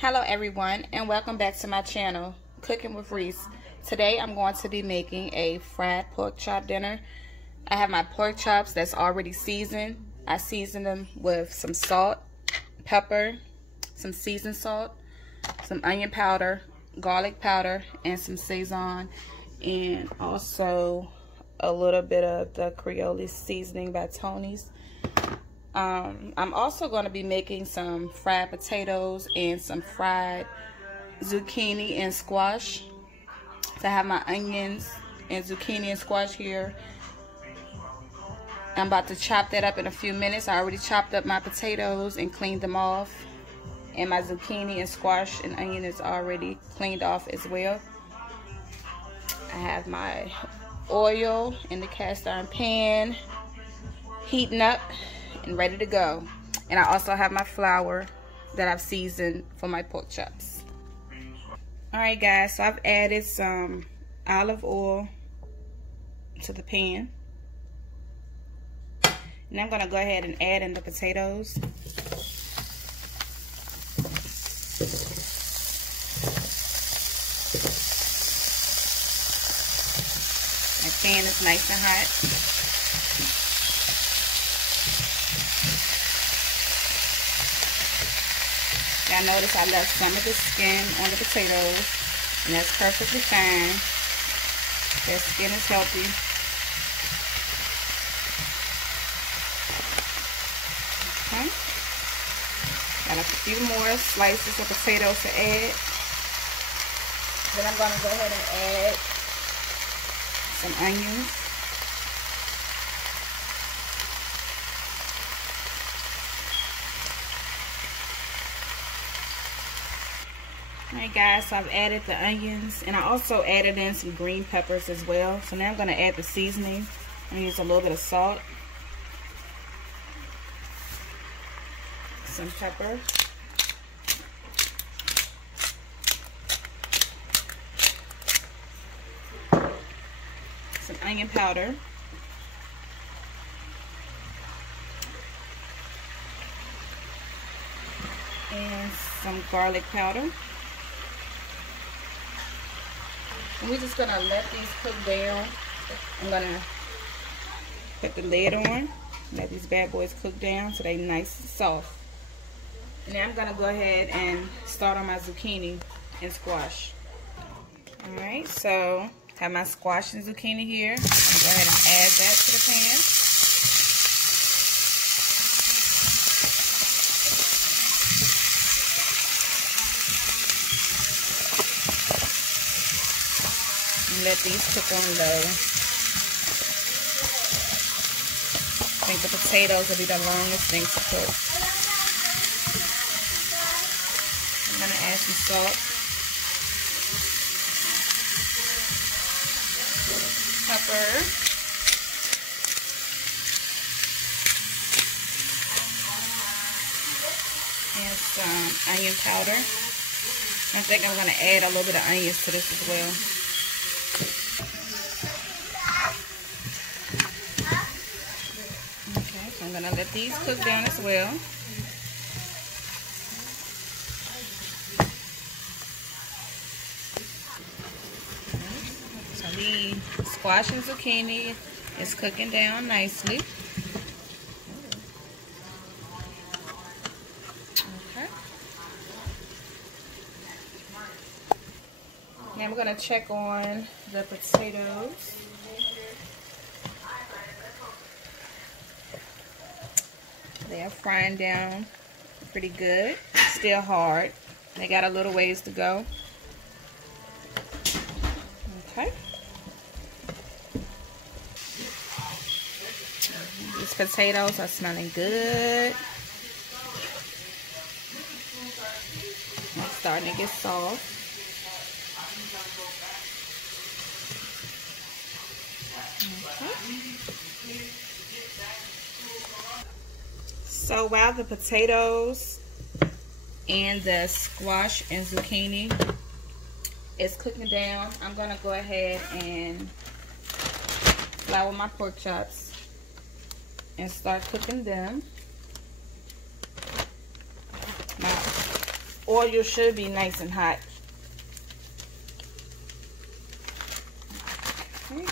Hello everyone, and welcome back to my channel, Cooking with Reese. Today I'm going to be making a fried pork chop dinner. I have my pork chops that's already seasoned. I seasoned them with some salt, pepper, some seasoned salt, some onion powder, garlic powder, and some Sazon, and also a little bit of the Creole seasoning by Tony's. I'm also going to be making some fried potatoes and some fried zucchini and squash. So I have my onions and zucchini and squash here. I'm about to chop that up in a few minutes. I already chopped up my potatoes and cleaned them off. And my zucchini and squash and onion is already cleaned off as well. I have my oil in the cast iron pan heating up and ready to go. And I also have my flour that I've seasoned for my pork chops. Alright guys, so I've added some olive oil to the pan. And I'm going to go ahead and add in the potatoes. My pan is nice and hot. I notice I left some of the skin on the potatoes, and that's perfectly fine. Their skin is healthy. Okay. Got a few more slices of potatoes to add. Then I'm going to go ahead and add some onions. Alright guys, so I've added the onions, and I also added in some green peppers as well. So now I'm going to add the seasoning. I'm going to use a little bit of salt, some pepper, some onion powder, and some garlic powder. And we're just going to let these cook down. I'm going to put the lid on. Let these bad boys cook down so they're nice and soft. And then I'm going to go ahead and start on my zucchini and squash. Alright, so I have my squash and zucchini here. I'm going to go ahead and add that to the pan. Let these cook on low. I think the potatoes will be the longest thing to cook. I'm going to add some salt, pepper, and some onion powder. I think I'm going to add a little bit of onions to this as well. I'm going to let these cook down as well. So the squash and zucchini is cooking down nicely. Okay. Now I'm going to check on the potatoes. They are frying down pretty good. Still hard. They got a little ways to go. Okay. These potatoes are smelling good. They're starting to get soft. Okay. So while the potatoes and the squash and zucchini is cooking down, I'm going to go ahead and flour my pork chops and start cooking them. My oil should be nice and hot. Okay.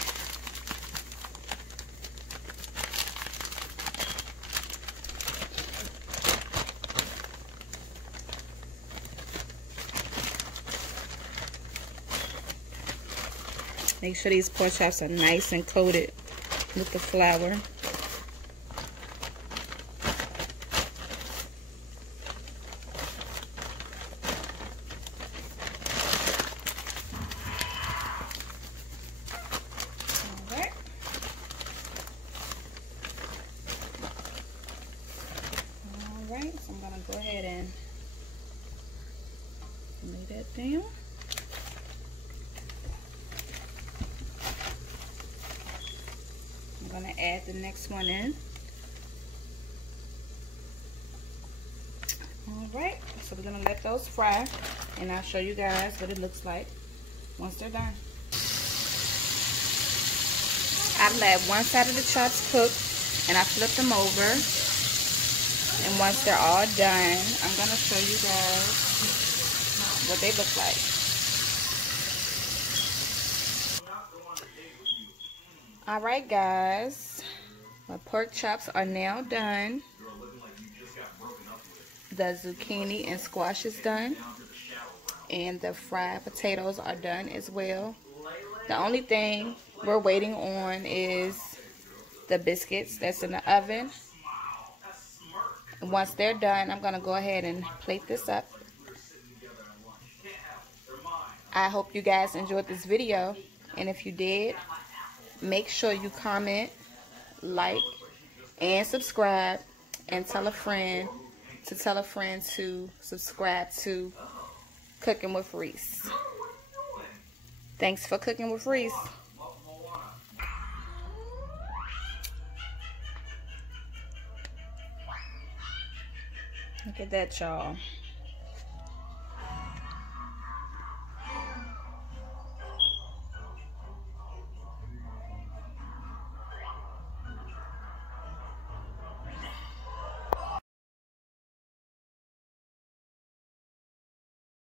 Make sure these pork chops are nice and coated with the flour. Alright. Alright, so I'm going to go ahead and lay that down. I'm going to add the next one in. Alright, so we're going to let those fry, and I'll show you guys what it looks like once they're done. I've let one side of the chops cook, and I flipped them over. And once they're all done, I'm going to show you guys what they look like. Alright guys, my pork chops are now done. The zucchini and squash is done. And the fried potatoes are done as well. The only thing we're waiting on is the biscuits that's in the oven. And once they're done, I'm going to go ahead and plate this up. I hope you guys enjoyed this video. And if you did, make sure you comment, like, and subscribe, and tell a friend to subscribe to Cooking with Reese. Thanks for cooking with Reese. Look at that, y'all.